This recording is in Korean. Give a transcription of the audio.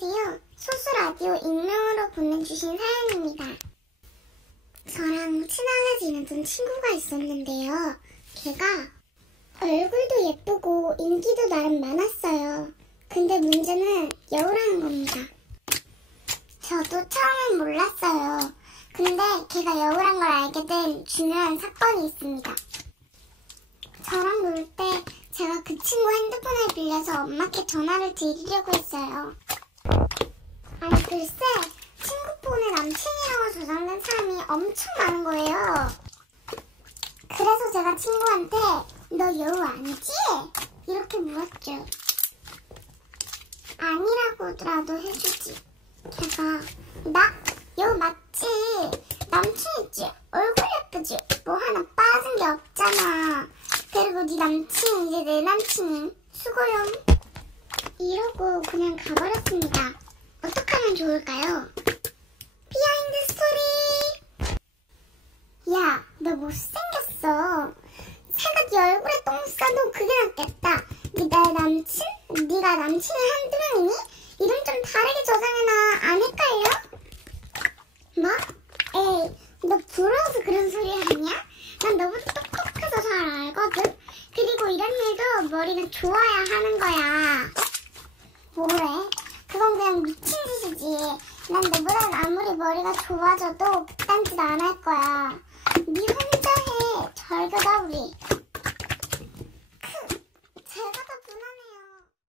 안녕하세요. 소수라디오 익명으로 보내주신 사연입니다. 저랑 친하게 지내던 친구가 있었는데요. 걔가 얼굴도 예쁘고 인기도 나름 많았어요. 근데 문제는 여우라는 겁니다. 저도 처음엔 몰랐어요. 근데 걔가 여우란 걸 알게 된 중요한 사건이 있습니다. 저랑 놀 때 제가 그 친구 핸드폰을 빌려서 엄마께 전화를 드리려고 했어요. 아니 글쎄 친구 폰에 남친이라고 저장된 사람이 엄청 많은 거예요. 그래서 제가 친구한테 너 여우 아니지? 이렇게 물었죠. 아니라고라도 해주지. 걔가 나? 여우 맞지? 남친 있지? 얼굴 예쁘지? 뭐 하나 빠진 게 없잖아. 그리고 네 남친 이제 내 남친임. 수고용. 이러고 그냥 가버렸습니다. 어떻게 하면 좋을까요? 비하인드 스토리. 야, 너 못생겼어. 새가 네 얼굴에 똥 싸도 그게 낫겠다. 네 나의 남친? 네가 남친이 한두 명이니? 이름 좀 다르게 저장해놔. 안 헷갈려? 뭐? 에이, 너 부러워서 그런 소리 하냐? 난 너보다 똑똑해서 잘 알거든? 그리고 이런 일도 머리가 좋아야 하는 거야. 뭐래? 그건 그냥 미친 짓이지. 난 너보단 아무리 머리가 좋아져도 그딴 짓 안 할 거야. 네 혼자 해. 절교다 우리.